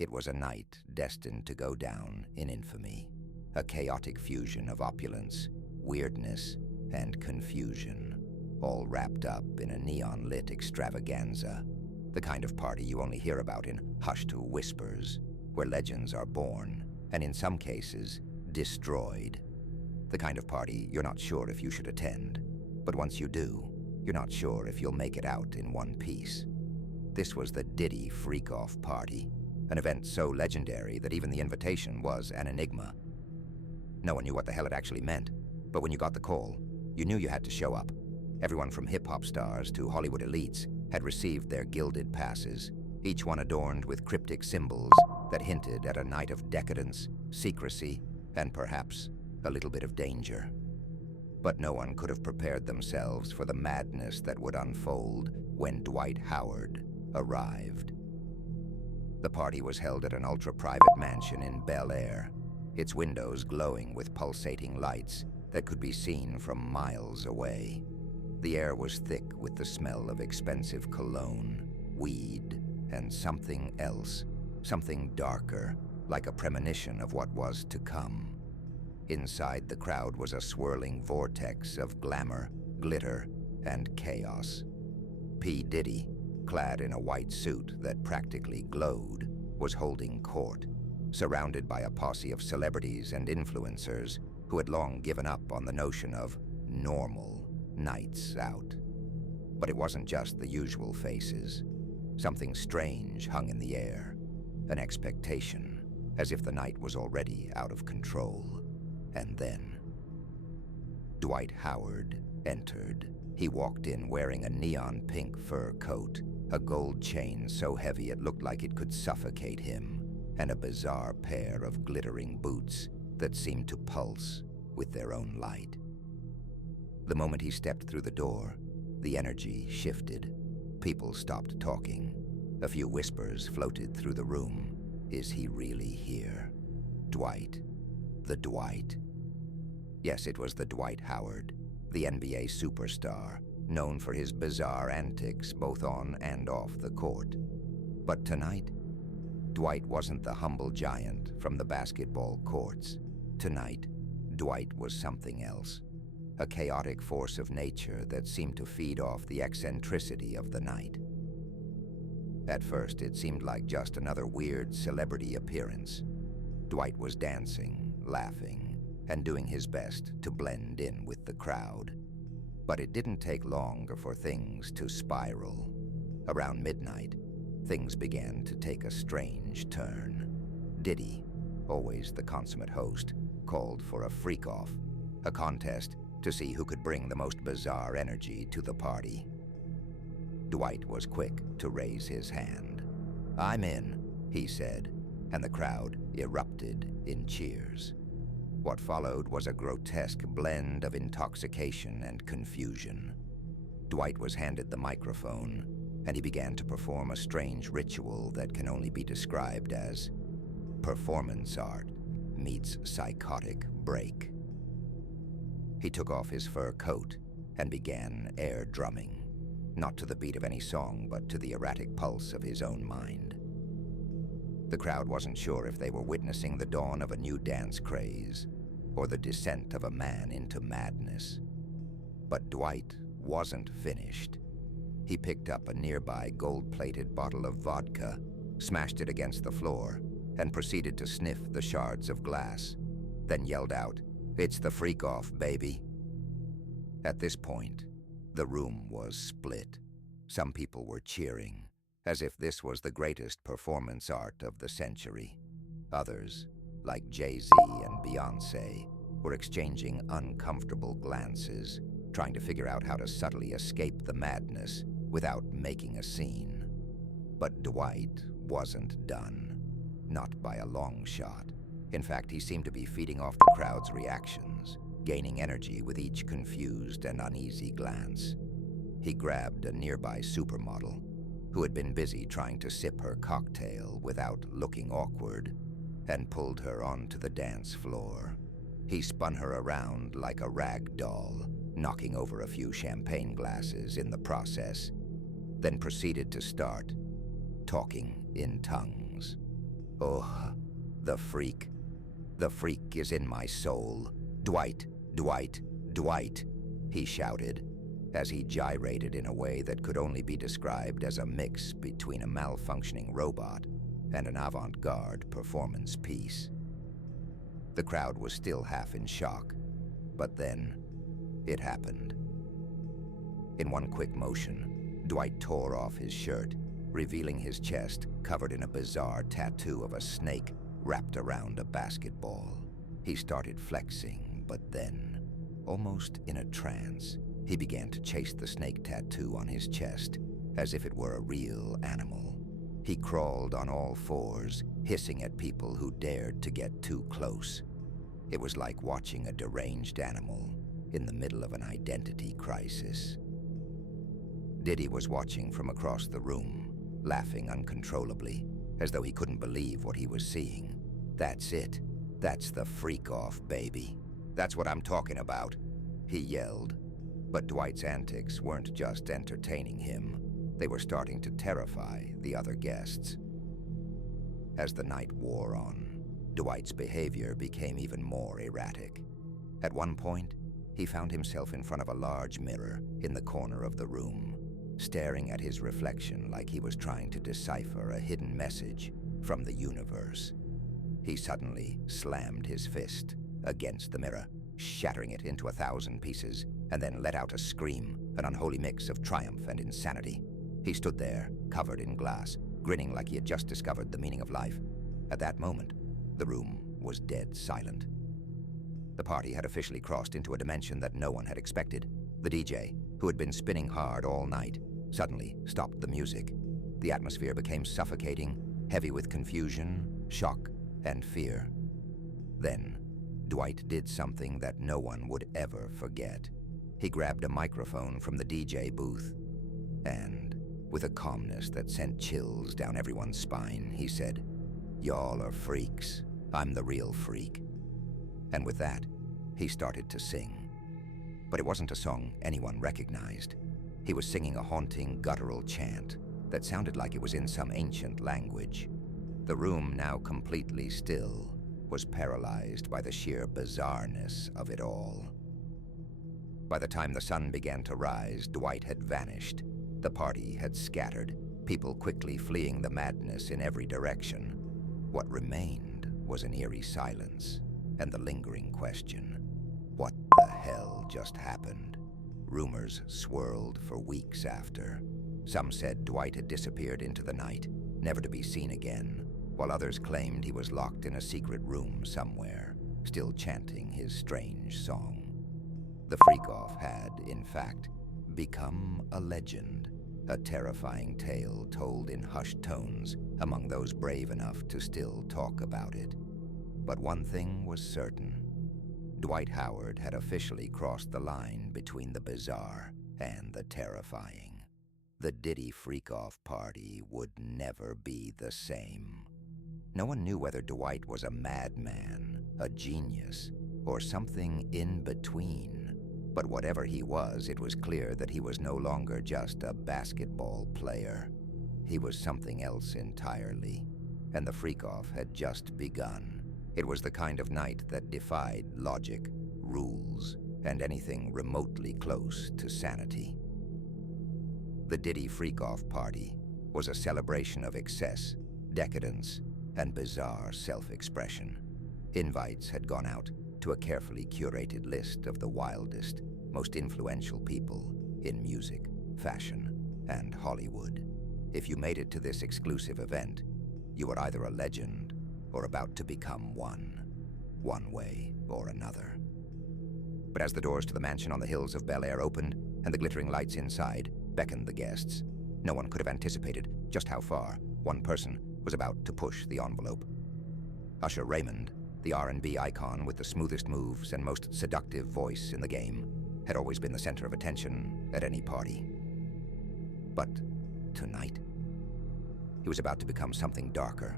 It was a night destined to go down in infamy, a chaotic fusion of opulence, weirdness, and confusion, all wrapped up in a neon-lit extravaganza, the kind of party you only hear about in hushed whispers, where legends are born, and in some cases, destroyed. The kind of party you're not sure if you should attend, but once you do, you're not sure if you'll make it out in one piece. This was the Diddy freak-off party, an event so legendary that even the invitation was an enigma. No one knew what the hell it actually meant, but when you got the call, you knew you had to show up. Everyone from hip-hop stars to Hollywood elites had received their gilded passes, each one adorned with cryptic symbols that hinted at a night of decadence, secrecy, and perhaps a little bit of danger. But no one could have prepared themselves for the madness that would unfold when Dwight Howard arrived. The party was held at an ultra-private mansion in Bel Air, its windows glowing with pulsating lights that could be seen from miles away. The air was thick with the smell of expensive cologne, weed, and something else, something darker, like a premonition of what was to come. Inside the crowd was a swirling vortex of glamour, glitter, and chaos. P. Diddy, clad in a white suit that practically glowed, was holding court, surrounded by a posse of celebrities and influencers who had long given up on the notion of normal nights out. But it wasn't just the usual faces. Something strange hung in the air, an expectation, as if the night was already out of control. And then Dwight Howard entered. He walked in wearing a neon pink fur coat, a gold chain so heavy it looked like it could suffocate him, and a bizarre pair of glittering boots that seemed to pulse with their own light. The moment he stepped through the door, the energy shifted. People stopped talking. A few whispers floated through the room. Is he really here? Dwight. The Dwight. Yes, it was the Dwight Howard, the NBA superstar, known for his bizarre antics both on and off the court. But tonight, Dwight wasn't the humble giant from the basketball courts. Tonight, Dwight was something else, a chaotic force of nature that seemed to feed off the eccentricity of the night. At first, it seemed like just another weird celebrity appearance. Dwight was dancing, laughing, and doing his best to blend in with the crowd. But it didn't take long for things to spiral. Around midnight, things began to take a strange turn. Diddy, always the consummate host, called for a freak-off, a contest to see who could bring the most bizarre energy to the party. Dwight was quick to raise his hand. "I'm in," he said, and the crowd erupted in cheers. What followed was a grotesque blend of intoxication and confusion. Dwight was handed the microphone, and he began to perform a strange ritual that can only be described as performance art meets psychotic break. He took off his fur coat and began air drumming, not to the beat of any song, but to the erratic pulse of his own mind. The crowd wasn't sure if they were witnessing the dawn of a new dance craze or the descent of a man into madness. But Dwight wasn't finished. He picked up a nearby gold-plated bottle of vodka, smashed it against the floor, and proceeded to sniff the shards of glass, then yelled out, "It's the freak-off, baby." At this point, the room was split. Some people were cheering, as if this was the greatest performance art of the century. Others, like Jay-Z and Beyoncé, were exchanging uncomfortable glances, trying to figure out how to subtly escape the madness without making a scene. But Dwight wasn't done. Not by a long shot. In fact, he seemed to be feeding off the crowd's reactions, gaining energy with each confused and uneasy glance. He grabbed a nearby supermodel, who had been busy trying to sip her cocktail without looking awkward, and pulled her onto the dance floor. He spun her around like a rag doll, knocking over a few champagne glasses in the process, then proceeded to start talking in tongues. Oh, the freak. The freak is in my soul. Dwight, Dwight, Dwight, he shouted, as he gyrated in a way that could only be described as a mix between a malfunctioning robot and an avant-garde performance piece. The crowd was still half in shock, but then it happened. In one quick motion, Dwight tore off his shirt, revealing his chest covered in a bizarre tattoo of a snake wrapped around a basketball. He started flexing, but then, almost in a trance, he began to chase the snake tattoo on his chest as if it were a real animal. He crawled on all fours, hissing at people who dared to get too close. It was like watching a deranged animal in the middle of an identity crisis. Diddy was watching from across the room, laughing uncontrollably, as though he couldn't believe what he was seeing. That's it. That's the freak-off, baby. That's what I'm talking about, he yelled. But Dwight's antics weren't just entertaining him. They were starting to terrify the other guests. As the night wore on, Dwight's behavior became even more erratic. At one point, he found himself in front of a large mirror in the corner of the room, staring at his reflection like he was trying to decipher a hidden message from the universe. He suddenly slammed his fist against the mirror, shattering it into 1,000 pieces, and then let out a scream, an unholy mix of triumph and insanity. He stood there, covered in glass, grinning like he had just discovered the meaning of life. At that moment, the room was dead silent. The party had officially crossed into a dimension that no one had expected. The DJ, who had been spinning hard all night, suddenly stopped the music. The atmosphere became suffocating, heavy with confusion, shock, and fear. Then, Dwight did something that no one would ever forget. He grabbed a microphone from the DJ booth, and, with a calmness that sent chills down everyone's spine, he said, "Y'all are freaks. I'm the real freak." And with that, he started to sing. But it wasn't a song anyone recognized. He was singing a haunting, guttural chant that sounded like it was in some ancient language. The room, now completely still, was paralyzed by the sheer bizarreness of it all. By the time the sun began to rise, Dwight had vanished. The party had scattered, people quickly fleeing the madness in every direction. What remained was an eerie silence and the lingering question, what the hell just happened? Rumors swirled for weeks after. Some said Dwight had disappeared into the night, never to be seen again, while others claimed he was locked in a secret room somewhere, still chanting his strange song. The freak-off had, in fact, become a legend, a terrifying tale told in hushed tones among those brave enough to still talk about it. But one thing was certain. Dwight Howard had officially crossed the line between the bizarre and the terrifying. The Diddy freak-off party would never be the same. No one knew whether Dwight was a madman, a genius, or something in between. But whatever he was, it was clear that he was no longer just a basketball player. He was something else entirely, and the freak-off had just begun. It was the kind of night that defied logic, rules, and anything remotely close to sanity. The Diddy freak-off party was a celebration of excess, decadence, and bizarre self-expression. Invites had gone out to a carefully curated list of the wildest, most influential people in music, fashion, and Hollywood. If you made it to this exclusive event, you were either a legend or about to become one way or another. But as the doors to the mansion on the hills of Bel Air opened and the glittering lights inside beckoned the guests, no one could have anticipated just how far one person was about to push the envelope. Usher Raymond, the R&B icon with the smoothest moves and most seductive voice in the game, had always been the center of attention at any party. But tonight, he was about to become something darker,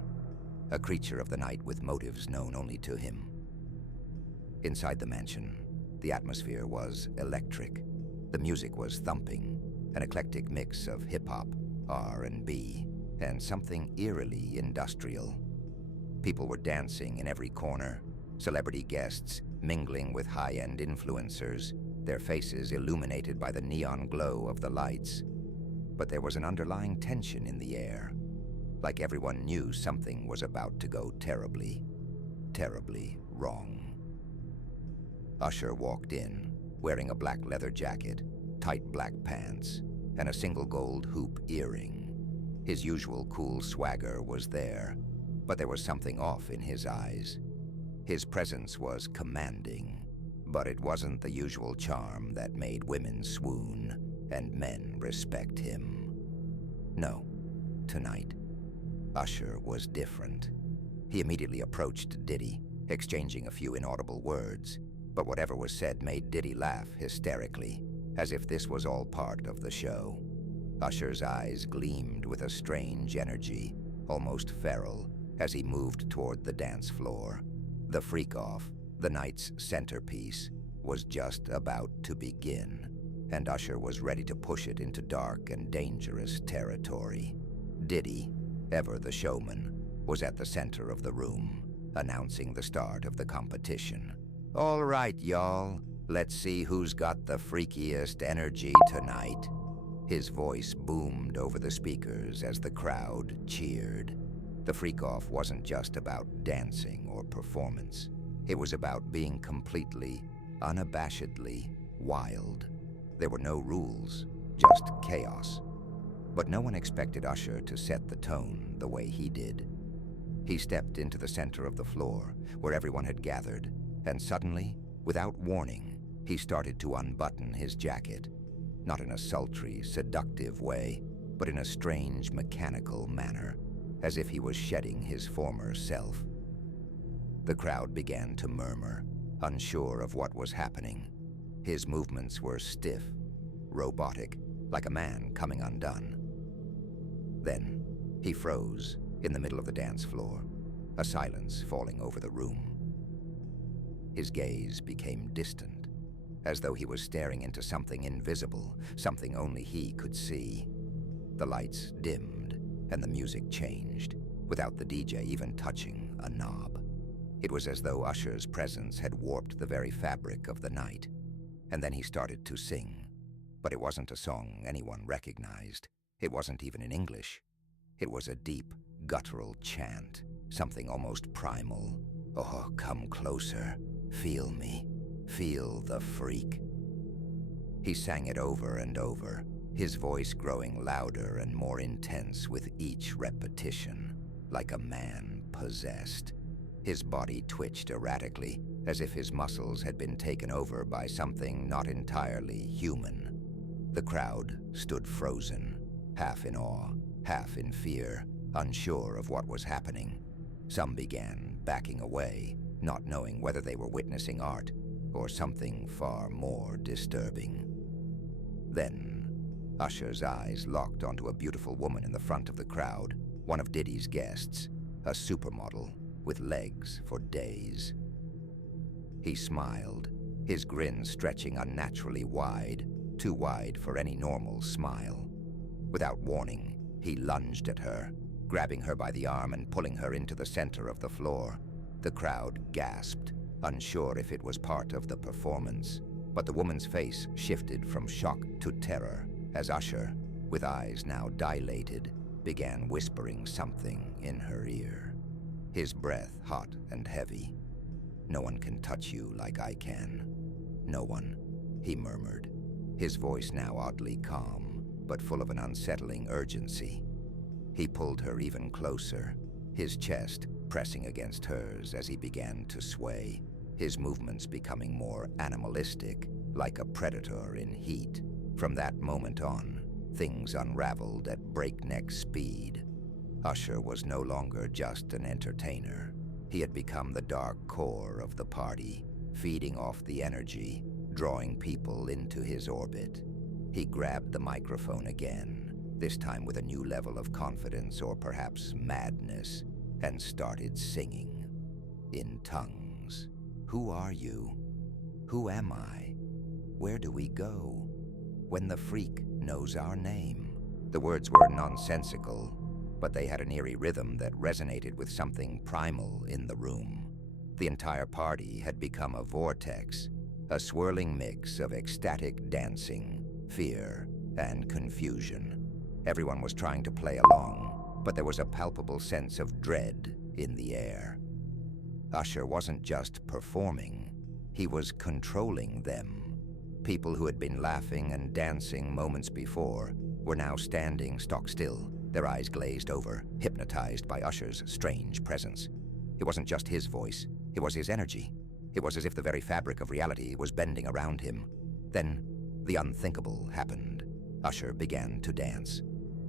a creature of the night with motives known only to him. Inside the mansion, the atmosphere was electric. The music was thumping, an eclectic mix of hip-hop, R&B, and something eerily industrial. People were dancing in every corner, celebrity guests mingling with high-end influencers, their faces illuminated by the neon glow of the lights. But there was an underlying tension in the air, like everyone knew something was about to go terribly, terribly wrong. Usher walked in, wearing a black leather jacket, tight black pants, and a single gold hoop earring. His usual cool swagger was there, but there was something off in his eyes. His presence was commanding, but it wasn't the usual charm that made women swoon and men respect him. No, tonight, Usher was different. He immediately approached Diddy, exchanging a few inaudible words, but whatever was said made Diddy laugh hysterically, as if this was all part of the show. Usher's eyes gleamed with a strange energy, almost feral, as he moved toward the dance floor. The freak-off, the night's centerpiece, was just about to begin, and Usher was ready to push it into dark and dangerous territory. Diddy, ever the showman, was at the center of the room, announcing the start of the competition. "All right, y'all, let's see who's got the freakiest energy tonight." His voice boomed over the speakers as the crowd cheered. The freak-off wasn't just about dancing or performance. It was about being completely, unabashedly wild. There were no rules, just chaos. But no one expected Usher to set the tone the way he did. He stepped into the center of the floor, where everyone had gathered, and suddenly, without warning, he started to unbutton his jacket. Not in a sultry, seductive way, but in a strange, mechanical manner, as if he was shedding his former self. The crowd began to murmur, unsure of what was happening. His movements were stiff, robotic, like a man coming undone. Then, he froze in the middle of the dance floor, a silence falling over the room. His gaze became distant, as though he was staring into something invisible, something only he could see. The lights dimmed, and the music changed, without the DJ even touching a knob. It was as though Usher's presence had warped the very fabric of the night. And then he started to sing. But it wasn't a song anyone recognized. It wasn't even in English. It was a deep, guttural chant, something almost primal. "Oh, come closer. Feel me. Feel the freak." He sang it over and over, his voice growing louder and more intense with each repetition, like a man possessed. His body twitched erratically, as if his muscles had been taken over by something not entirely human. The crowd stood frozen, half in awe, half in fear, unsure of what was happening. Some began backing away, not knowing whether they were witnessing art or something far more disturbing. Then, Usher's eyes locked onto a beautiful woman in the front of the crowd, one of Diddy's guests, a supermodel with legs for days. He smiled, his grin stretching unnaturally wide, too wide for any normal smile. Without warning, he lunged at her, grabbing her by the arm and pulling her into the center of the floor. The crowd gasped, unsure if it was part of the performance. But the woman's face shifted from shock to terror as Usher, with eyes now dilated, began whispering something in her ear. His breath hot and heavy. "No one can touch you like I can. No one," he murmured, his voice now oddly calm, but full of an unsettling urgency. He pulled her even closer, his chest pressing against hers as he began to sway, his movements becoming more animalistic, like a predator in heat. From that moment on, things unraveled at breakneck speed. Usher was no longer just an entertainer. He had become the dark core of the party, feeding off the energy, drawing people into his orbit. He grabbed the microphone again, this time with a new level of confidence or perhaps madness, and started singing. In tongues. "Who are you? Who am I? Where do we go? When the freak knows our name." The words were nonsensical, but they had an eerie rhythm that resonated with something primal in the room. The entire party had become a vortex, a swirling mix of ecstatic dancing, fear, and confusion. Everyone was trying to play along, but there was a palpable sense of dread in the air. Usher wasn't just performing, he was controlling them. People who had been laughing and dancing moments before were now standing stock still, their eyes glazed over, hypnotized by Usher's strange presence. It wasn't just his voice, it was his energy. It was as if the very fabric of reality was bending around him. Then, the unthinkable happened. Usher began to dance.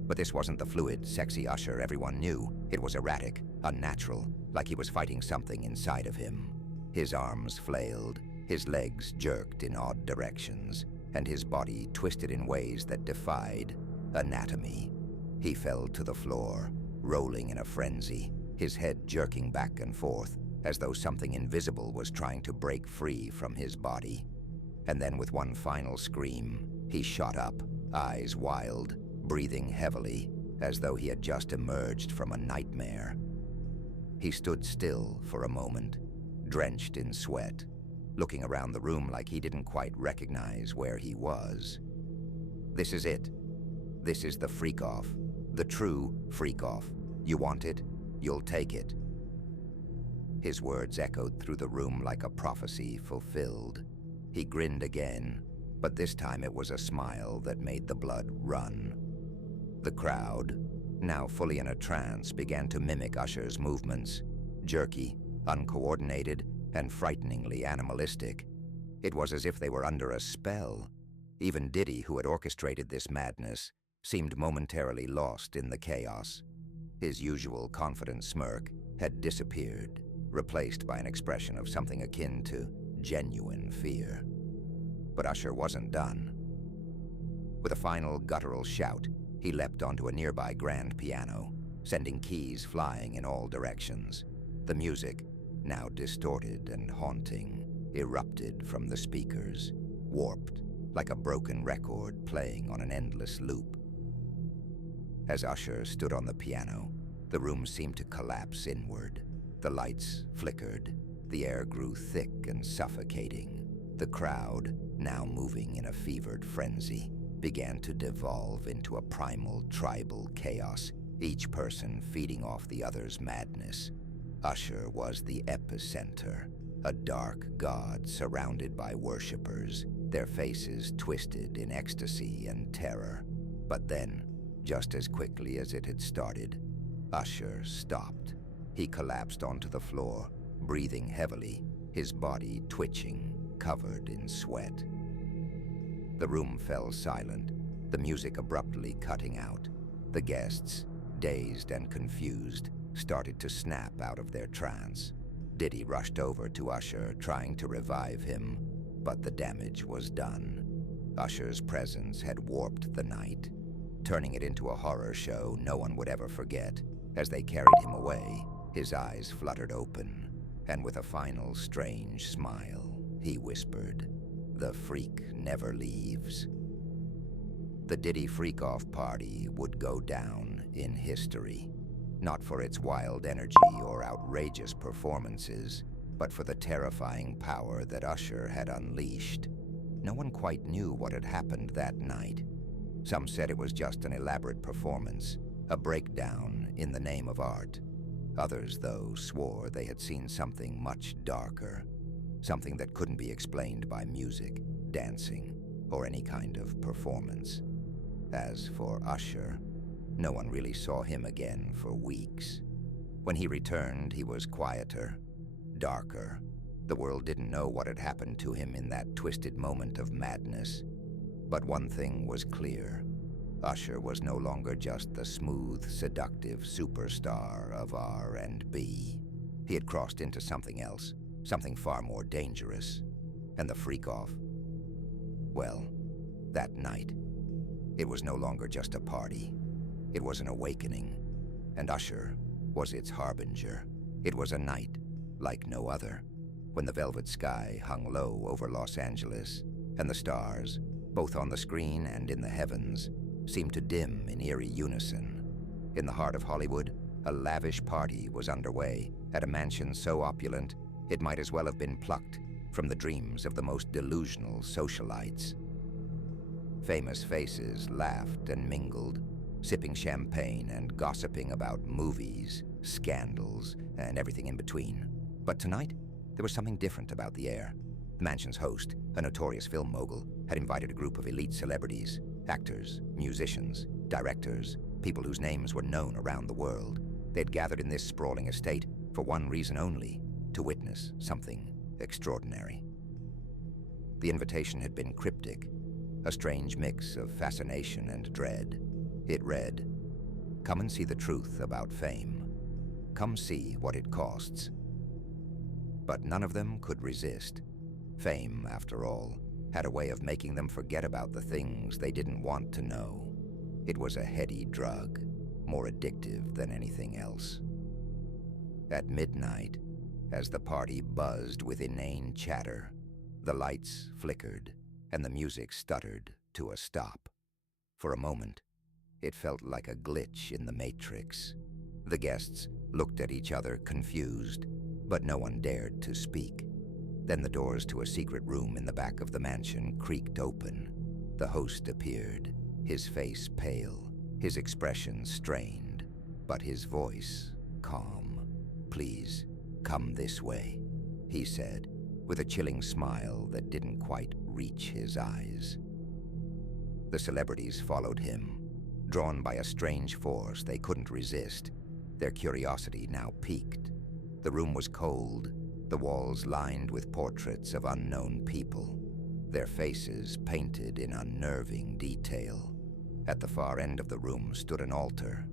But this wasn't the fluid, sexy Usher everyone knew. It was erratic, unnatural, like he was fighting something inside of him. His arms flailed, his legs jerked in odd directions, and his body twisted in ways that defied anatomy. He fell to the floor, rolling in a frenzy, his head jerking back and forth, as though something invisible was trying to break free from his body. And then with one final scream, he shot up, eyes wild, breathing heavily, as though he had just emerged from a nightmare. He stood still for a moment, drenched in sweat, looking around the room like he didn't quite recognize where he was. This is it. This is the freak-off, the true freak-off. You want it, you'll take it. His words echoed through the room like a prophecy fulfilled. He grinned again, but this time it was a smile that made the blood run. The crowd, now fully in a trance, began to mimic Usher's movements, jerky, uncoordinated, and frighteningly animalistic. It was as if they were under a spell. Even Diddy, who had orchestrated this madness, seemed momentarily lost in the chaos. His usual confident smirk had disappeared, replaced by an expression of something akin to genuine fear. But Usher wasn't done. With a final guttural shout, he leapt onto a nearby grand piano, sending keys flying in all directions. The music, now distorted and haunting, erupted from the speakers, warped like a broken record playing on an endless loop. As Usher stood on the piano, the room seemed to collapse inward. The lights flickered, the air grew thick and suffocating. The crowd, now moving in a fevered frenzy, began to devolve into a primal tribal chaos, each person feeding off the other's madness. Usher was the epicenter, a dark god surrounded by worshippers, their faces twisted in ecstasy and terror. But then, just as quickly as it had started, Usher stopped. He collapsed onto the floor, breathing heavily, his body twitching, covered in sweat. The room fell silent, the music abruptly cutting out. The guests, dazed and confused, started to snap out of their trance. Diddy rushed over to Usher, trying to revive him, but the damage was done. Usher's presence had warped the night, turning it into a horror show no one would ever forget. As they carried him away, his eyes fluttered open, and with a final strange smile, he whispered, "The freak never leaves." The Diddy Freak-Off party would go down in history, not for its wild energy or outrageous performances, but for the terrifying power that Usher had unleashed. No one quite knew what had happened that night. Some said it was just an elaborate performance, a breakdown in the name of art. Others, though, swore they had seen something much darker, something that couldn't be explained by music, dancing, or any kind of performance. As for Usher, no one really saw him again for weeks. When he returned, he was quieter, darker. The world didn't know what had happened to him in that twisted moment of madness. But one thing was clear. Usher was no longer just the smooth, seductive superstar of R&B. He had crossed into something else, something far more dangerous. And the freak-off? Well, that night, it was no longer just a party. It was an awakening, and Usher was its harbinger. It was a night like no other, when the velvet sky hung low over Los Angeles, and the stars, both on the screen and in the heavens, seemed to dim in eerie unison. In the heart of Hollywood, a lavish party was underway at a mansion so opulent it might as well have been plucked from the dreams of the most delusional socialites. Famous faces laughed and mingled, sipping champagne and gossiping about movies, scandals, and everything in between. But tonight, there was something different about the air. The mansion's host, a notorious film mogul, had invited a group of elite celebrities, actors, musicians, directors, people whose names were known around the world. They'd gathered in this sprawling estate for one reason only: to witness something extraordinary. The invitation had been cryptic, a strange mix of fascination and dread. It read, "Come and see the truth about fame. Come see what it costs." But none of them could resist. Fame, after all, had a way of making them forget about the things they didn't want to know. It was a heady drug, more addictive than anything else. At midnight, as the party buzzed with inane chatter, the lights flickered and the music stuttered to a stop. For a moment, it felt like a glitch in the matrix. The guests looked at each other confused, but no one dared to speak. Then the doors to a secret room in the back of the mansion creaked open. The host appeared, his face pale, his expression strained, but his voice calm. "Please, come this way," he said, with a chilling smile that didn't quite reach his eyes. The celebrities followed him, drawn by a strange force they couldn't resist. Their curiosity now piqued. The room was cold, the walls lined with portraits of unknown people, their faces painted in unnerving detail. At the far end of the room stood an altar,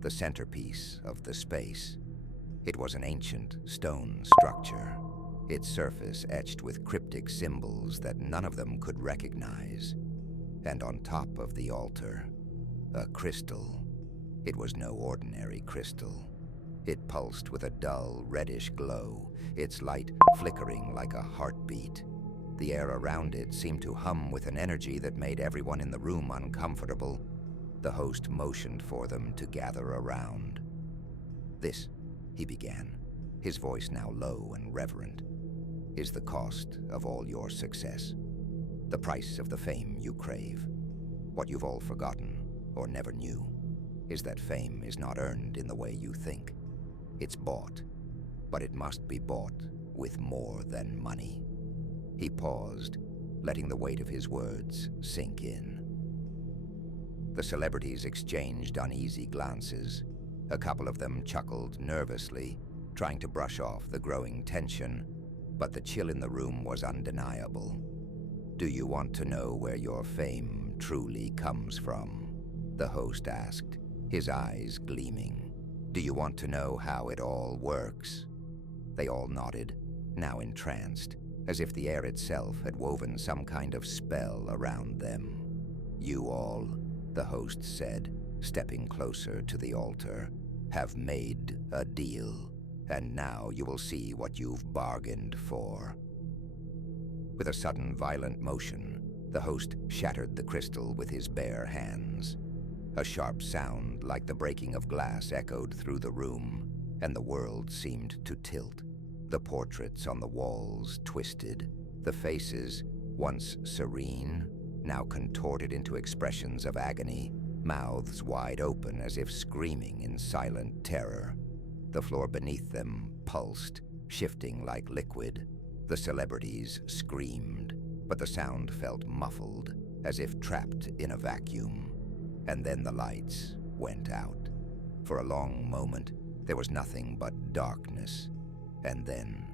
the centerpiece of the space. It was an ancient stone structure, its surface etched with cryptic symbols that none of them could recognize. And on top of the altar, a crystal. It was no ordinary crystal. It pulsed with a dull, reddish glow, its light flickering like a heartbeat. The air around it seemed to hum with an energy that made everyone in the room uncomfortable. The host motioned for them to gather around. "This," he began, his voice now low and reverent, "is the cost of all your success. The price of the fame you crave. What you've all forgotten, or never knew, is that fame is not earned in the way you think. It's bought, but it must be bought with more than money." He paused, letting the weight of his words sink in. The celebrities exchanged uneasy glances. A couple of them chuckled nervously, trying to brush off the growing tension, but the chill in the room was undeniable. "Do you want to know where your fame truly comes from?" the host asked, his eyes gleaming. "Do you want to know how it all works?" They all nodded, now entranced, as if the air itself had woven some kind of spell around them. "You all," the host said, stepping closer to the altar, "have made a deal, and now you will see what you've bargained for." With a sudden violent motion, the host shattered the crystal with his bare hands. A sharp sound like the breaking of glass echoed through the room, and the world seemed to tilt. The portraits on the walls twisted, the faces, once serene, now contorted into expressions of agony, mouths wide open as if screaming in silent terror. The floor beneath them pulsed, shifting like liquid. The celebrities screamed, but the sound felt muffled, as if trapped in a vacuum. And then the lights went out. For a long moment, there was nothing but darkness. And then,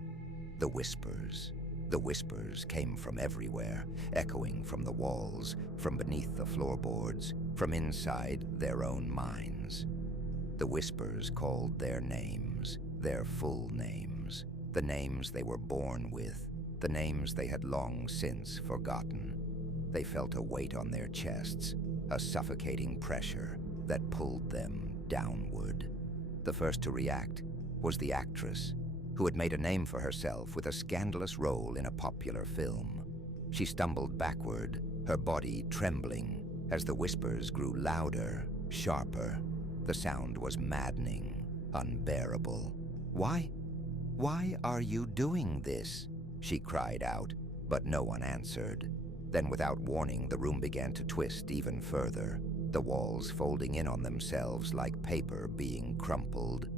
the whispers. The whispers came from everywhere, echoing from the walls, from beneath the floorboards, from inside their own minds. The whispers called their names, their full names, the names they were born with, the names they had long since forgotten. They felt a weight on their chests, a suffocating pressure that pulled them downward. The first to react was the actress, who had made a name for herself with a scandalous role in a popular film. She stumbled backward, her body trembling, as the whispers grew louder, sharper. The sound was maddening, unbearable. Why are you doing this?" she cried out, but no one answered. Then without warning, the room began to twist even further, the walls folding in on themselves like paper being crumpled.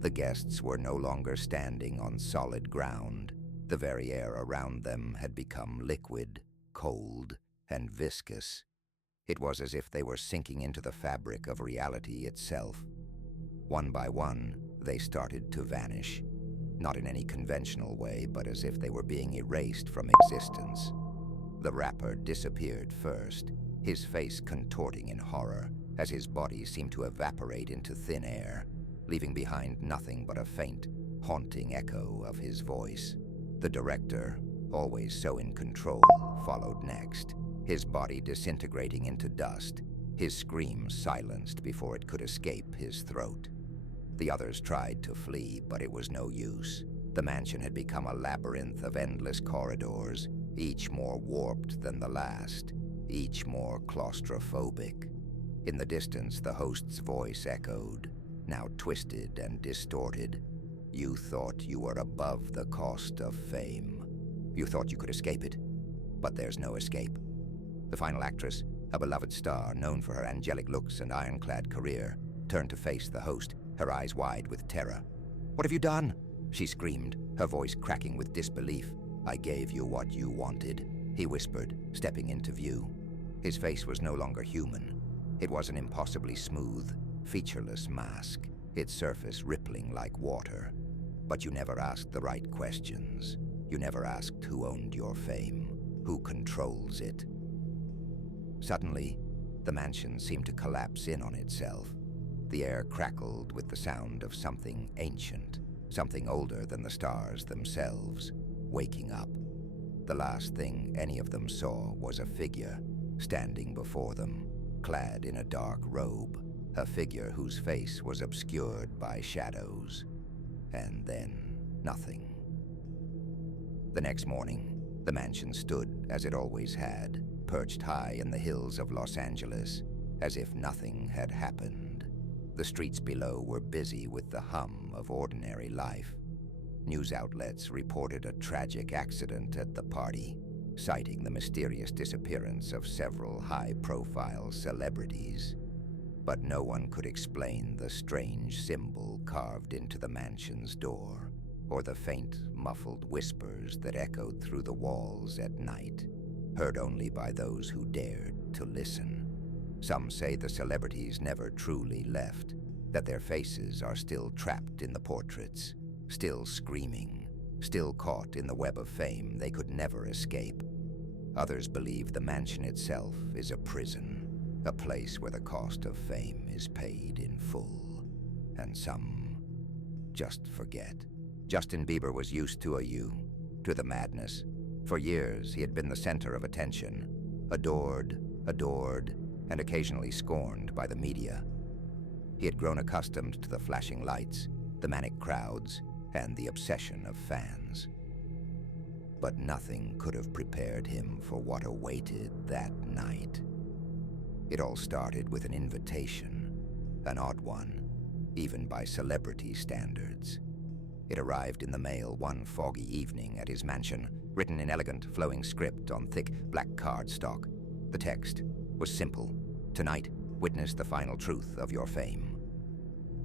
The guests were no longer standing on solid ground. The very air around them had become liquid, cold, and viscous. It was as if they were sinking into the fabric of reality itself. One by one, they started to vanish. Not in any conventional way, but as if they were being erased from existence. The rapper disappeared first, his face contorting in horror as his body seemed to evaporate into thin air, leaving behind nothing but a faint, haunting echo of his voice. The director, always so in control, followed next, his body disintegrating into dust, his scream silenced before it could escape his throat. The others tried to flee, but it was no use. The mansion had become a labyrinth of endless corridors, each more warped than the last, each more claustrophobic. In the distance, the host's voice echoed, now twisted and distorted. "You thought you were above the cost of fame. You thought you could escape it, but there's no escape." The final actress, a beloved star known for her angelic looks and ironclad career, turned to face the host, her eyes wide with terror. "What have you done?" she screamed, her voice cracking with disbelief. "I gave you what you wanted," he whispered, stepping into view. His face was no longer human. It was an impossibly smooth, featureless mask, its surface rippling like water. But you never asked the right questions. You never asked who owned your fame, who controls it. Suddenly, the mansion seemed to collapse in on itself. The air crackled with the sound of something ancient, something older than the stars themselves, waking up. The last thing any of them saw was a figure standing before them, clad in a dark robe, a figure whose face was obscured by shadows. And then, nothing. The next morning, the mansion stood as it always had, perched high in the hills of Los Angeles, as if nothing had happened. The streets below were busy with the hum of ordinary life. News outlets reported a tragic accident at the party, citing the mysterious disappearance of several high-profile celebrities. But no one could explain the strange symbol carved into the mansion's door, or the faint, muffled whispers that echoed through the walls at night, heard only by those who dared to listen. Some say the celebrities never truly left, that their faces are still trapped in the portraits, still screaming, still caught in the web of fame they could never escape. Others believe the mansion itself is a prison, a place where the cost of fame is paid in full. And some just forget. Justin Bieber was used to to the madness. For years, he had been the center of attention, adored, and occasionally scorned by the media. He had grown accustomed to the flashing lights, the manic crowds, and the obsession of fans. But nothing could have prepared him for what awaited that night. It all started with an invitation, an odd one, even by celebrity standards. It arrived in the mail one foggy evening at his mansion, written in elegant, flowing script on thick black cardstock. The text was simple: "Tonight, witness the final truth of your fame."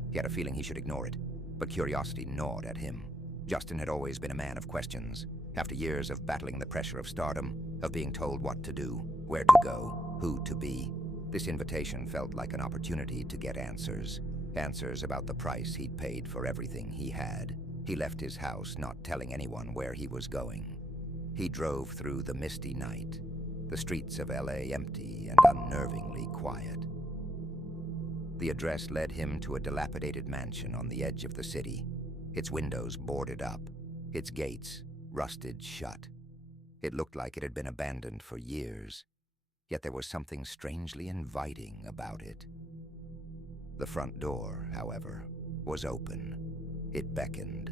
He had a feeling he should ignore it, but curiosity gnawed at him. Justin had always been a man of questions. After years of battling the pressure of stardom, of being told what to do, where to go, who to be, this invitation felt like an opportunity to get answers. Answers about the price he'd paid for everything he had. He left his house not telling anyone where he was going. He drove through the misty night, the streets of LA empty and unnervingly quiet. The address led him to a dilapidated mansion on the edge of the city, its windows boarded up, its gates rusted shut. It looked like it had been abandoned for years, yet there was something strangely inviting about it. The front door, however, was open. It beckoned.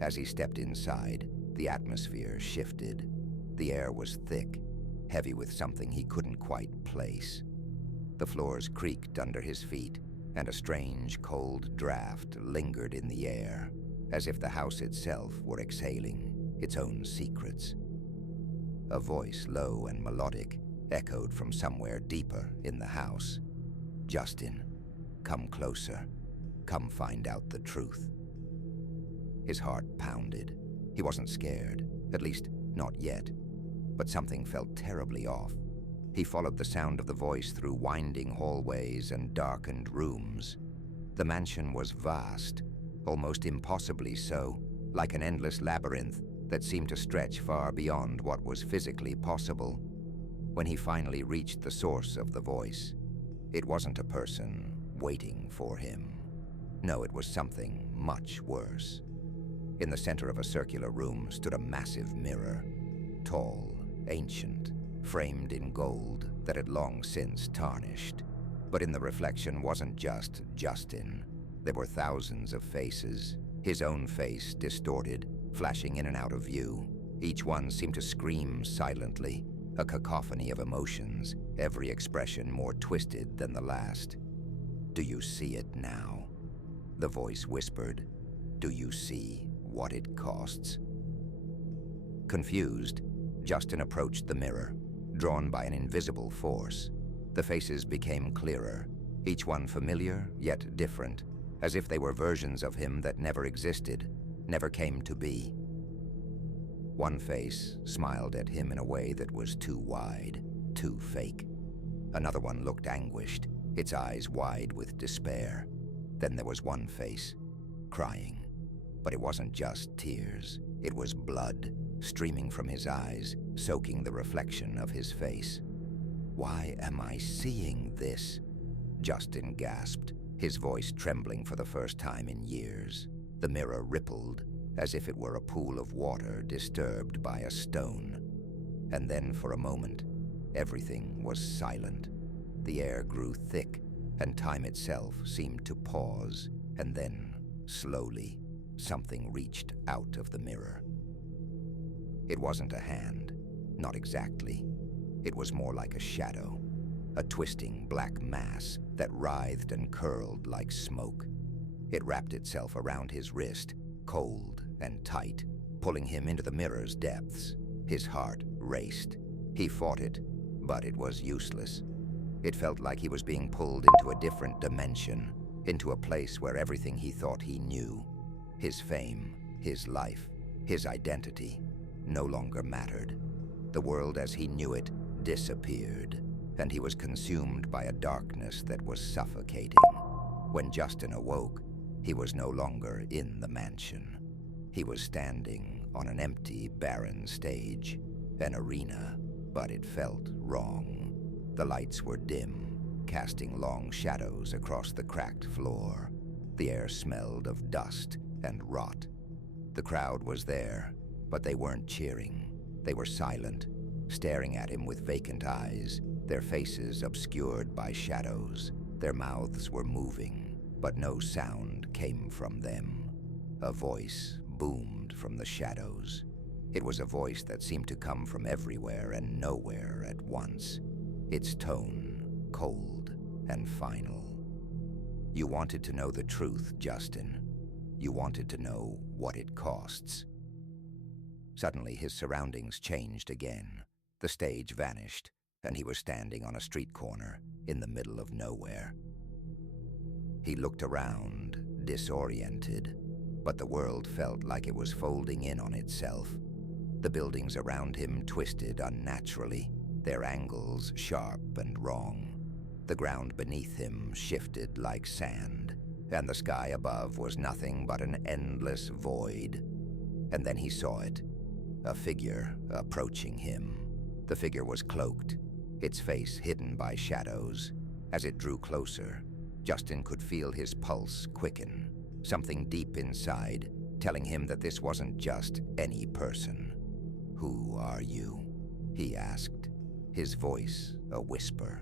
As he stepped inside, the atmosphere shifted. The air was thick, heavy with something he couldn't quite place. The floors creaked under his feet, and a strange, cold draft lingered in the air, as if the house itself were exhaling its own secrets. A voice, low and melodic, echoed from somewhere deeper in the house. "Justin, come closer. Come find out the truth." His heart pounded. He wasn't scared, at least not yet, but something felt terribly off. He followed the sound of the voice through winding hallways and darkened rooms. The mansion was vast, almost impossibly so, like an endless labyrinth that seemed to stretch far beyond what was physically possible. When he finally reached the source of the voice, it wasn't a person waiting for him. No, it was something much worse. In the center of a circular room stood a massive mirror, tall, ancient, framed in gold that had long since tarnished. But in the reflection wasn't just Justin. There were thousands of faces, his own face distorted, flashing in and out of view. Each one seemed to scream silently, a cacophony of emotions, every expression more twisted than the last. "Do you see it now?" The voice whispered. "Do you see what it costs?" Confused, Justin approached the mirror, drawn by an invisible force. The faces became clearer, each one familiar yet different, as if they were versions of him that never existed, never came to be. One face smiled at him in a way that was too wide, too fake. Another one looked anguished, its eyes wide with despair. Then there was one face, crying. But it wasn't just tears, it was blood, streaming from his eyes, soaking the reflection of his face. "Why am I seeing this?" Justin gasped, his voice trembling for the first time in years. The mirror rippled, as if it were a pool of water disturbed by a stone. And then for a moment, everything was silent. The air grew thick, and time itself seemed to pause, and then, slowly, something reached out of the mirror. It wasn't a hand, not exactly. It was more like a shadow, a twisting black mass that writhed and curled like smoke. It wrapped itself around his wrist, cold and tight, pulling him into the mirror's depths. His heart raced. He fought it, but it was useless. It felt like he was being pulled into a different dimension, into a place where everything he thought he knew, his fame, his life, his identity, no longer mattered. The world as he knew it disappeared, and he was consumed by a darkness that was suffocating. When Justin awoke, he was no longer in the mansion. He was standing on an empty, barren stage, an arena, but it felt wrong. The lights were dim, casting long shadows across the cracked floor. The air smelled of dust and rot. The crowd was there, but they weren't cheering. They were silent, staring at him with vacant eyes, their faces obscured by shadows. Their mouths were moving, but no sound came from them. A voice boomed from the shadows. It was a voice that seemed to come from everywhere and nowhere at once. Its tone, cold and final. "You wanted to know the truth, Justin. You wanted to know what it costs." Suddenly, his surroundings changed again. The stage vanished, and he was standing on a street corner in the middle of nowhere. He looked around, disoriented, but the world felt like it was folding in on itself. The buildings around him twisted unnaturally, their angles sharp and wrong. The ground beneath him shifted like sand, and the sky above was nothing but an endless void. And then he saw it, a figure approaching him. The figure was cloaked, its face hidden by shadows. As it drew closer, Justin could feel his pulse quicken, something deep inside telling him that this wasn't just any person. "Who are you?" he asked, his voice a whisper.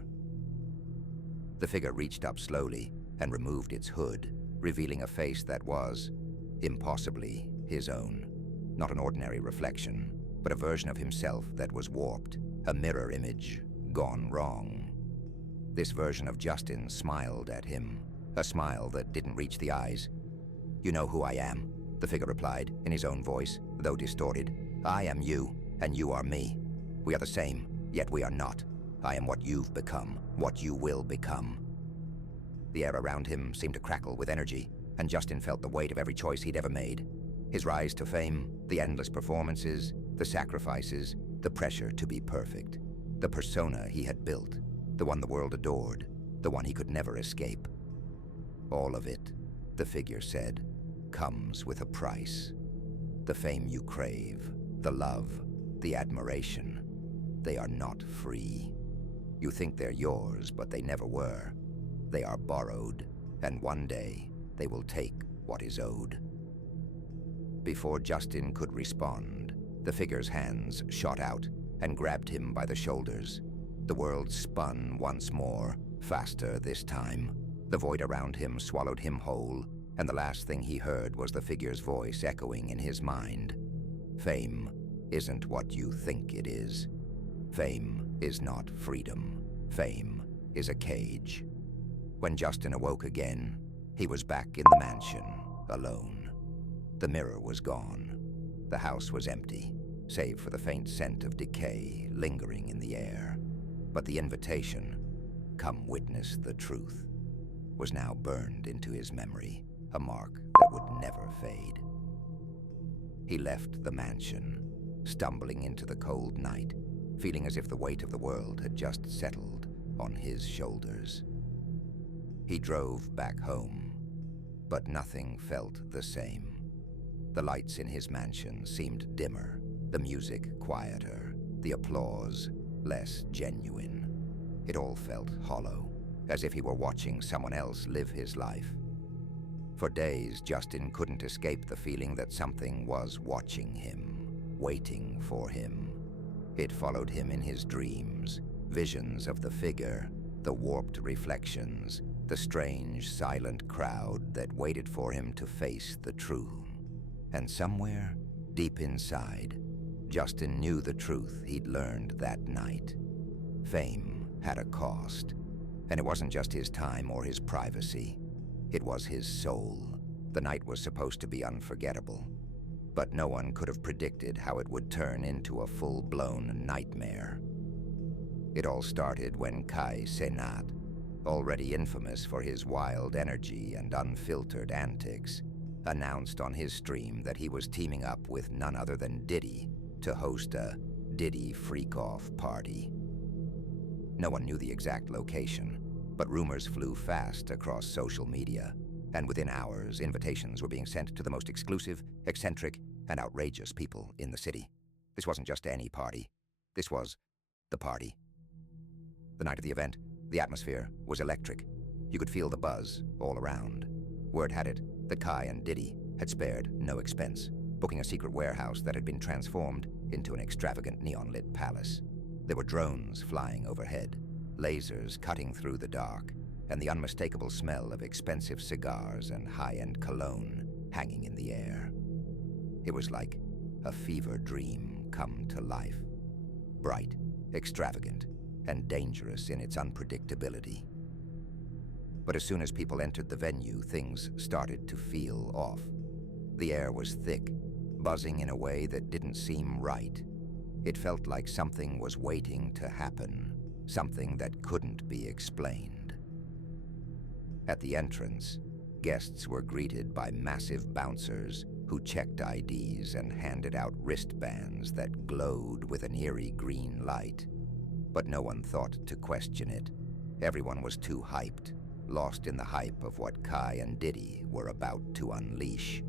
The figure reached up slowly and removed its hood, revealing a face that was, impossibly, his own. Not an ordinary reflection, but a version of himself that was warped, a mirror image gone wrong. This version of Justin smiled at him, a smile that didn't reach the eyes. "You know who I am," the figure replied, in his own voice, though distorted. "I am you, and you are me. We are the same, yet we are not. I am what you've become, what you will become." The air around him seemed to crackle with energy, and Justin felt the weight of every choice he'd ever made. His rise to fame, the endless performances, the sacrifices, the pressure to be perfect. The persona he had built, the one the world adored, the one he could never escape. All of it, the figure said, comes with a price. The fame you crave, the love, the admiration, they are not free. You think they're yours, but they never were. They are borrowed, and one day they will take what is owed. Before Justin could respond, the figure's hands shot out and grabbed him by the shoulders. The world spun once more, faster this time. The void around him swallowed him whole, and the last thing he heard was the figure's voice echoing in his mind. Fame isn't what you think it is. Fame is not freedom. Fame is a cage. When Justin awoke again, he was back in the mansion, alone. The mirror was gone. The house was empty, save for the faint scent of decay lingering in the air. But the invitation, "Come witness the truth," was now burned into his memory, a mark that would never fade. He left the mansion, stumbling into the cold night, feeling as if the weight of the world had just settled on his shoulders. He drove back home, but nothing felt the same. The lights in his mansion seemed dimmer, the music quieter, the applause less genuine. It all felt hollow, as if he were watching someone else live his life. For days, Justin couldn't escape the feeling that something was watching him, waiting for him. It followed him in his dreams, visions of the figure, the warped reflections, the strange, silent crowd that waited for him to face the truth. And somewhere, deep inside, Justin knew the truth he'd learned that night. Fame had a cost, and it wasn't just his time or his privacy. It was his soul. The night was supposed to be unforgettable, but no one could have predicted how it would turn into a full-blown nightmare. It all started when Kai Cenat, already infamous for his wild energy and unfiltered antics, announced on his stream that he was teaming up with none other than Diddy to host a Diddy freak-off party. No one knew the exact location, but rumors flew fast across social media, and within hours, invitations were being sent to the most exclusive, eccentric, and outrageous people in the city. This wasn't just any party. This was the party. The night of the event, the atmosphere was electric. You could feel the buzz all around. Word had it that Kai and Diddy had spared no expense, booking a secret warehouse that had been transformed into an extravagant neon-lit palace. There were drones flying overhead, lasers cutting through the dark, and the unmistakable smell of expensive cigars and high-end cologne hanging in the air. It was like a fever dream come to life. Bright, extravagant, and dangerous in its unpredictability. But as soon as people entered the venue, things started to feel off. The air was thick, buzzing in a way that didn't seem right. It felt like something was waiting to happen, something that couldn't be explained. At the entrance, guests were greeted by massive bouncers who checked IDs and handed out wristbands that glowed with an eerie green light. But no one thought to question it. Everyone was too hyped, lost in the hype of what Kai and Diddy were about to unleash.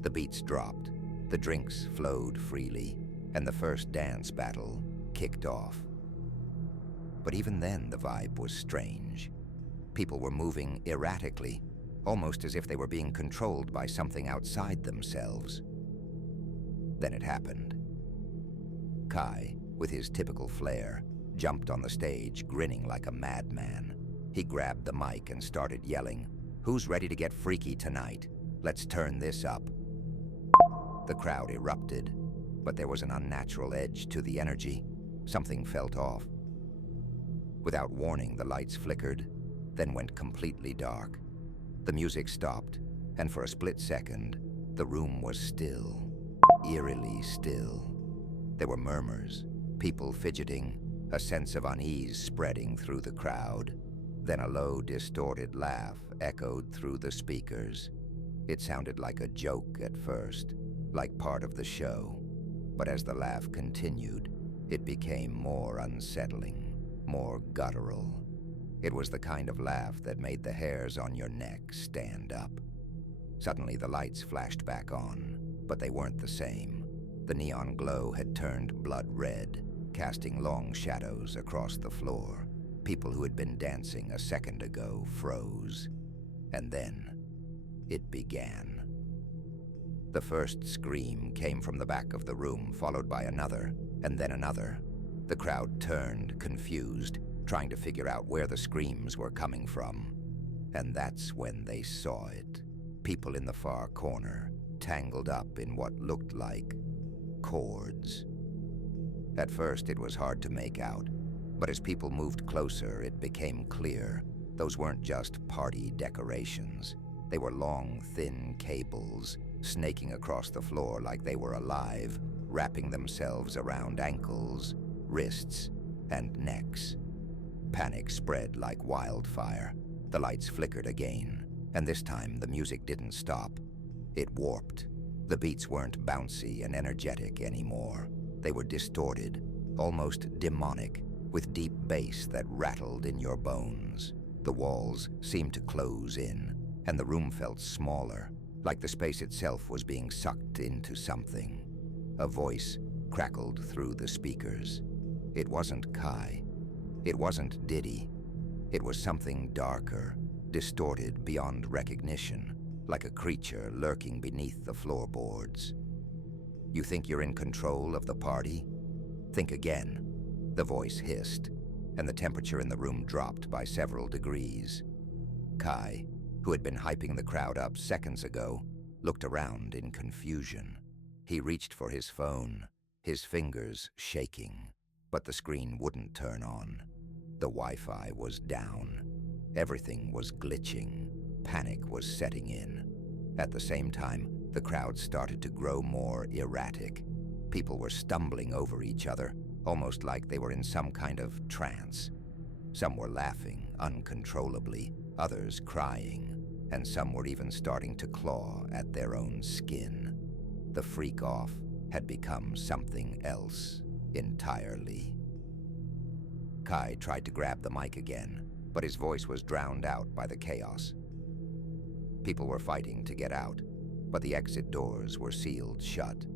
The beats dropped, the drinks flowed freely, and the first dance battle kicked off. But even then, the vibe was strange. People were moving erratically, almost as if they were being controlled by something outside themselves. Then it happened. Kai, with his typical flair, jumped on the stage, grinning like a madman. He grabbed the mic and started yelling, "Who's ready to get freaky tonight? Let's turn this up." The crowd erupted, but there was an unnatural edge to the energy. Something felt off. Without warning, the lights flickered, then went completely dark. The music stopped, and for a split second, the room was still, eerily still. There were murmurs, people fidgeting, a sense of unease spreading through the crowd. Then a low, distorted laugh echoed through the speakers. It sounded like a joke at first, like part of the show. But as the laugh continued, it became more unsettling, more guttural. It was the kind of laugh that made the hairs on your neck stand up. Suddenly the lights flashed back on, but they weren't the same. The neon glow had turned blood red, casting long shadows across the floor. People who had been dancing a second ago froze. And then it began. The first scream came from the back of the room, followed by another, and then another. The crowd turned, confused, trying to figure out where the screams were coming from. And that's when they saw it. People in the far corner, tangled up in what looked like cords. At first, it was hard to make out, but as people moved closer, it became clear. Those weren't just party decorations. They were long, thin cables, snaking across the floor like they were alive, wrapping themselves around ankles, wrists, and necks. Panic spread like wildfire. The lights flickered again, and this time the music didn't stop. It warped. The beats weren't bouncy and energetic anymore. They were distorted, almost demonic, with deep bass that rattled in your bones. The walls seemed to close in, and the room felt smaller, like the space itself was being sucked into something. A voice crackled through the speakers. It wasn't Kai. It wasn't Diddy. It was something darker, distorted beyond recognition, like a creature lurking beneath the floorboards. You think you're in control of the party? Think again. The voice hissed, and the temperature in the room dropped by several degrees. Kai, who had been hyping the crowd up seconds ago, looked around in confusion. He reached for his phone, his fingers shaking, but the screen wouldn't turn on. The Wi-Fi was down. Everything was glitching. Panic was setting in. At the same time, the crowd started to grow more erratic. People were stumbling over each other, almost like they were in some kind of trance. Some were laughing uncontrollably, others crying, and some were even starting to claw at their own skin. The freak-off had become something else entirely. Kai tried to grab the mic again, but his voice was drowned out by the chaos. People were fighting to get out, but the exit doors were sealed shut.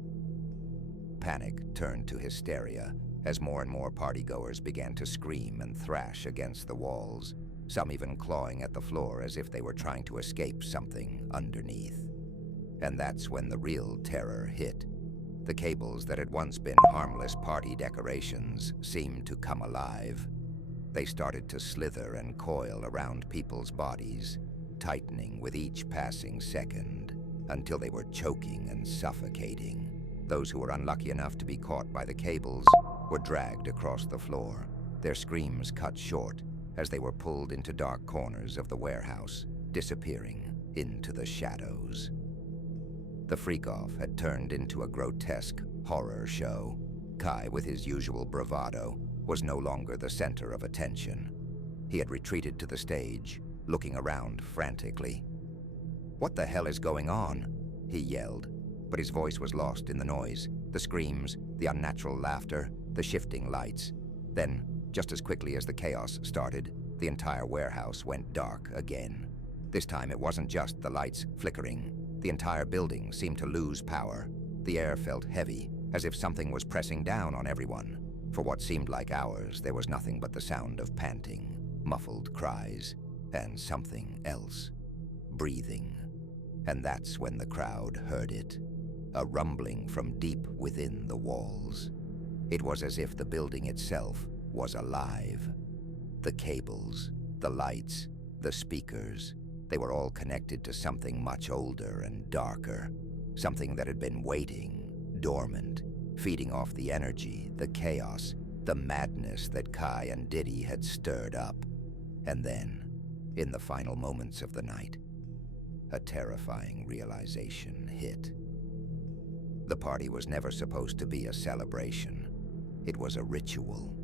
Panic turned to hysteria as more and more partygoers began to scream and thrash against the walls, some even clawing at the floor as if they were trying to escape something underneath. And that's when the real terror hit. The cables that had once been harmless party decorations seemed to come alive. They started to slither and coil around people's bodies, tightening with each passing second, until they were choking and suffocating. Those who were unlucky enough to be caught by the cables were dragged across the floor, their screams cut short as they were pulled into dark corners of the warehouse, disappearing into the shadows. The freak-off had turned into a grotesque horror show. Kai, with his usual bravado, was no longer the center of attention. He had retreated to the stage, looking around frantically. "What the hell is going on?" he yelled, but his voice was lost in the noise, the screams, the unnatural laughter, the shifting lights. Then, just as quickly as the chaos started, the entire warehouse went dark again. This time it wasn't just the lights flickering. The entire building seemed to lose power. The air felt heavy, as if something was pressing down on everyone. For what seemed like hours, there was nothing but the sound of panting, muffled cries, and something else. Breathing. And that's when the crowd heard it. A rumbling from deep within the walls. It was as if the building itself was alive. The cables, the lights, the speakers, they were all connected to something much older and darker. Something that had been waiting, dormant, feeding off the energy, the chaos, the madness that Kai and Diddy had stirred up. And then, in the final moments of the night, a terrifying realization hit. The party was never supposed to be a celebration. It was a ritual.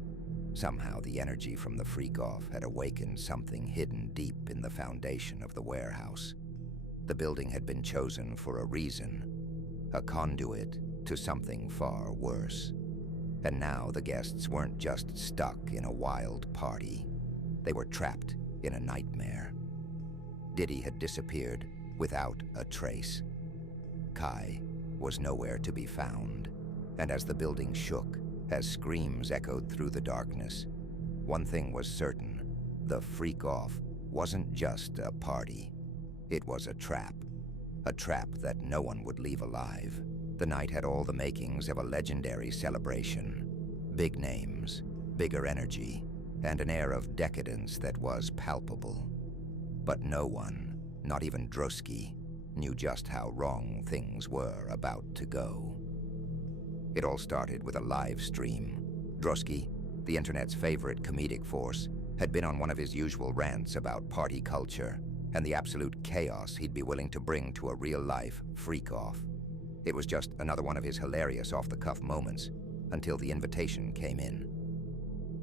Somehow the energy from the freak-off had awakened something hidden deep in the foundation of the warehouse. The building had been chosen for a reason, a conduit to something far worse. And now the guests weren't just stuck in a wild party. They were trapped in a nightmare. Diddy had disappeared without a trace. Kai was nowhere to be found, and as the building shook, as screams echoed through the darkness, one thing was certain: the freak-off wasn't just a party. It was a trap that no one would leave alive. The night had all the makings of a legendary celebration. Big names, bigger energy, and an air of decadence that was palpable. But no one, not even Drosky, knew just how wrong things were about to go. It all started with a live stream. Drosky, the internet's favorite comedic force, had been on one of his usual rants about party culture and the absolute chaos he'd be willing to bring to a real-life freak-off. It was just another one of his hilarious off-the-cuff moments, until the invitation came in.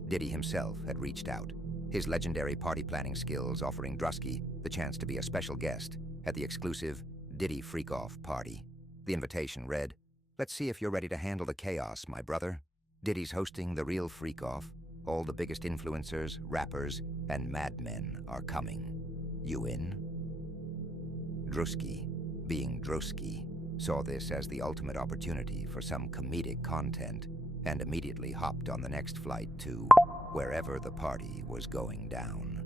Diddy himself had reached out, his legendary party planning skills offering Drosky the chance to be a special guest at the exclusive Diddy Freak-Off party. The invitation read, "Let's see if you're ready to handle the chaos, my brother. Diddy's hosting the real Freak-Off. All the biggest influencers, rappers, and madmen are coming. You in?" Drosky, being Drosky, saw this as the ultimate opportunity for some comedic content and immediately hopped on the next flight to wherever the party was going down.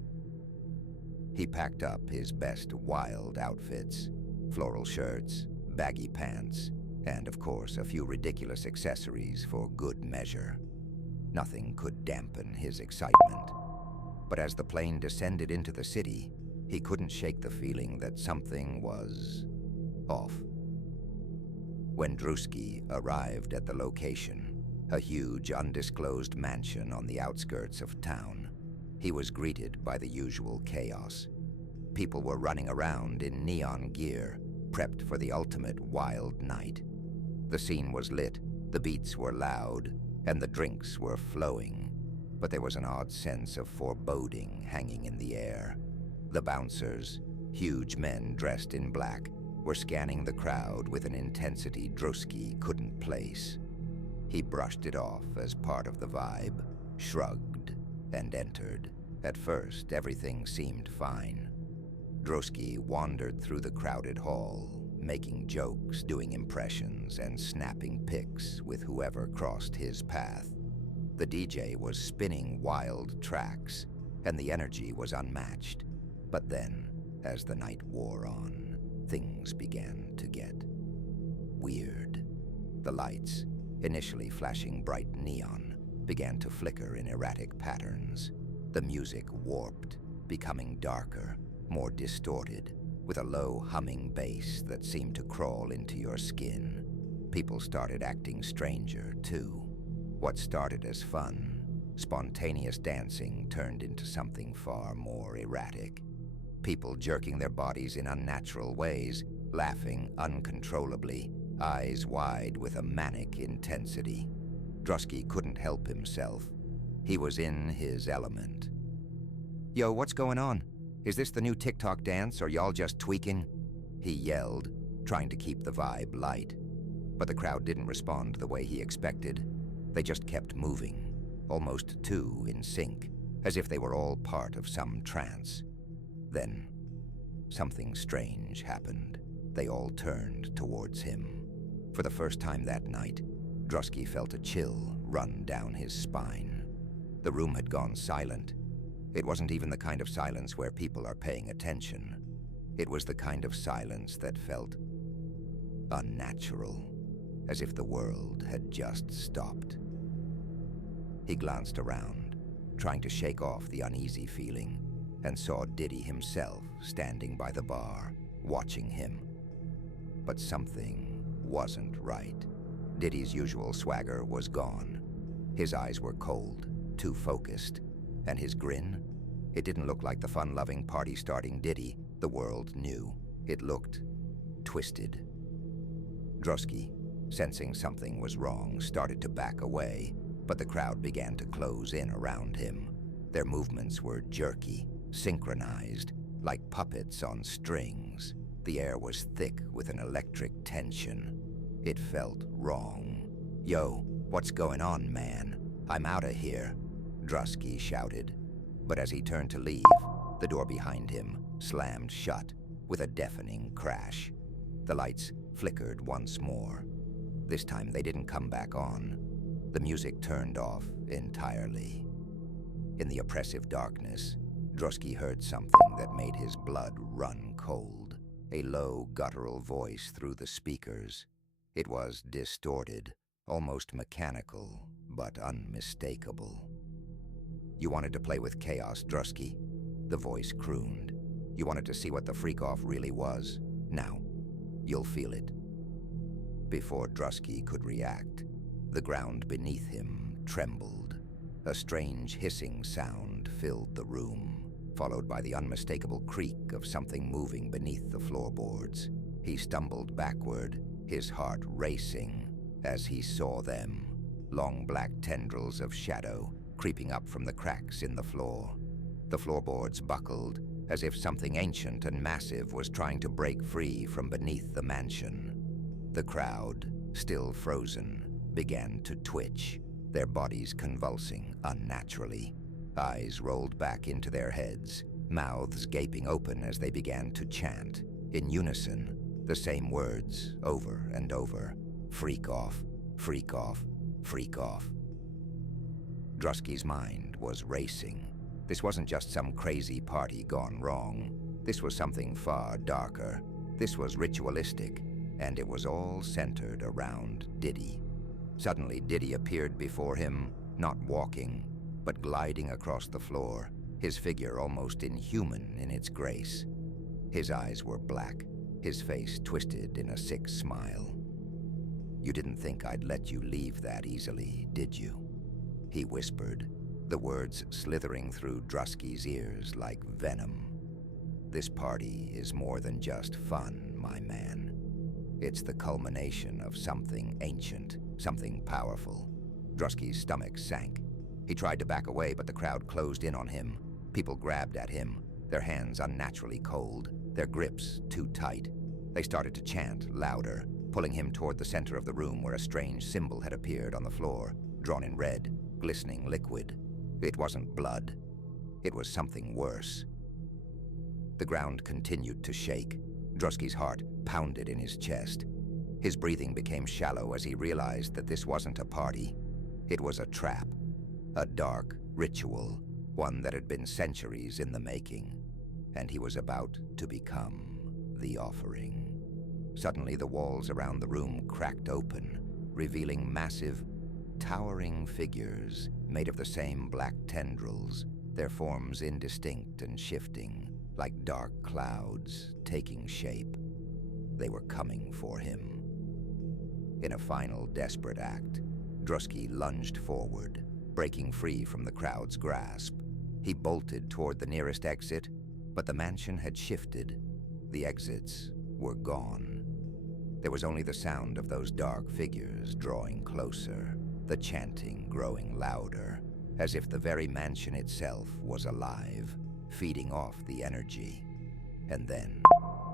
He packed up his best wild outfits, floral shirts, baggy pants, and of course a few ridiculous accessories for good measure. Nothing could dampen his excitement. But as the plane descended into the city, he couldn't shake the feeling that something was off. When Drosky arrived at the location, a huge undisclosed mansion on the outskirts of town, he was greeted by the usual chaos. People were running around in neon gear, prepped for the ultimate wild night. The scene was lit, the beats were loud, and the drinks were flowing, but there was an odd sense of foreboding hanging in the air. The bouncers, huge men dressed in black, were scanning the crowd with an intensity Drosky couldn't place. He brushed it off as part of the vibe, shrugged, and entered. At first, everything seemed fine. Drosky wandered through the crowded hall, making jokes, doing impressions, and snapping pics with whoever crossed his path. The DJ was spinning wild tracks, and the energy was unmatched. But then, as the night wore on, things began to get weird. The lights, initially flashing bright neon, began to flicker in erratic patterns. The music warped, becoming darker, more distorted, with a low humming bass that seemed to crawl into your skin. People started acting stranger, too. What started as fun, spontaneous dancing turned into something far more erratic. People jerking their bodies in unnatural ways, laughing uncontrollably, eyes wide with a manic intensity. Drosky couldn't help himself. He was in his element. "Yo, what's going on? Is this the new TikTok dance, or y'all just tweaking?" he yelled, trying to keep the vibe light. But the crowd didn't respond the way he expected. They just kept moving, almost too in sync, as if they were all part of some trance. Then, something strange happened. They all turned towards him. For the first time that night, Drosky felt a chill run down his spine. The room had gone silent. It wasn't even the kind of silence where people are paying attention. It was the kind of silence that felt unnatural, as if the world had just stopped. He glanced around, trying to shake off the uneasy feeling, and saw Diddy himself standing by the bar, watching him. But something wasn't right. Diddy's usual swagger was gone. His eyes were cold, too focused, and his grin, it didn't look like the fun-loving, party-starting Diddy the world knew. It looked twisted. Drusky, sensing something was wrong, started to back away, but the crowd began to close in around him. Their movements were jerky, synchronized, like puppets on strings. The air was thick with an electric tension. It felt wrong. "Yo, what's going on, man? I'm outta here," Drusky shouted. But as he turned to leave, the door behind him slammed shut with a deafening crash. The lights flickered once more. This time they didn't come back on. The music turned off entirely. In the oppressive darkness, Drusky heard something that made his blood run cold. A low, guttural voice through the speakers. It was distorted, almost mechanical, but unmistakable. "You wanted to play with chaos, Drusky," the voice crooned. "You wanted to see what the freak-off really was. Now, you'll feel it." Before Drusky could react, the ground beneath him trembled. A strange hissing sound filled the room, followed by the unmistakable creak of something moving beneath the floorboards. He stumbled backward, his heart racing, as he saw them, long black tendrils of shadow creeping up from the cracks in the floor. The floorboards buckled, as if something ancient and massive was trying to break free from beneath the mansion. The crowd, still frozen, began to twitch, their bodies convulsing unnaturally. Eyes rolled back into their heads, mouths gaping open as they began to chant, in unison, the same words over and over. "Freak off, freak off, freak off." Drusky's mind was racing. This wasn't just some crazy party gone wrong. This was something far darker. This was ritualistic, and it was all centered around Diddy. Suddenly, Diddy appeared before him, not walking, but gliding across the floor, his figure almost inhuman in its grace. His eyes were black, his face twisted in a sick smile. "You didn't think I'd let you leave that easily, did you?" he whispered, the words slithering through Drusky's ears like venom. "This party is more than just fun, my man. It's the culmination of something ancient, something powerful." Drusky's stomach sank. He tried to back away, but the crowd closed in on him. People grabbed at him, their hands unnaturally cold, their grips too tight. They started to chant louder, pulling him toward the center of the room where a strange symbol had appeared on the floor, drawn in red, glistening liquid. It wasn't blood. It was something worse. The ground continued to shake. Drusky's heart pounded in his chest. His breathing became shallow as he realized that this wasn't a party. It was a trap, a dark ritual, one that had been centuries in the making, and he was about to become the offering. Suddenly, the walls around the room cracked open, revealing massive, towering figures made of the same black tendrils, their forms indistinct and shifting, like dark clouds taking shape. They were coming for him. In a final desperate act, Drusky lunged forward, breaking free from the crowd's grasp. He bolted toward the nearest exit, but the mansion had shifted. The exits were gone. There was only the sound of those dark figures drawing closer, the chanting growing louder, as if the very mansion itself was alive, feeding off the energy. And then,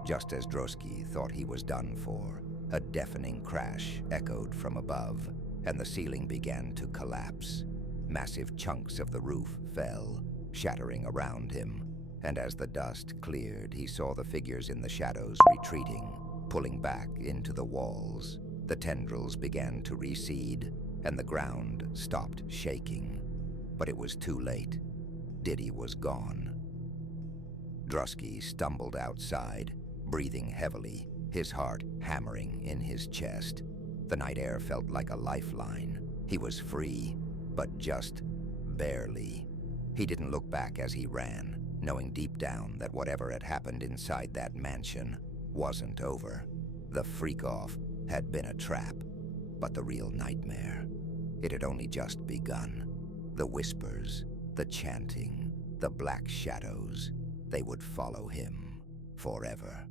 just as Drusky thought he was done for, a deafening crash echoed from above, and the ceiling began to collapse. Massive chunks of the roof fell, shattering around him, and as the dust cleared, he saw the figures in the shadows retreating, pulling back into the walls. The tendrils began to recede, and the ground stopped shaking. But it was too late. Diddy was gone. Drusky stumbled outside, breathing heavily, his heart hammering in his chest. The night air felt like a lifeline. He was free, but just barely. He didn't look back as he ran, knowing deep down that whatever had happened inside that mansion wasn't over. The freak-off had been a trap, but the real nightmare, it had only just begun. The whispers, the chanting, the black shadows, they would follow him forever.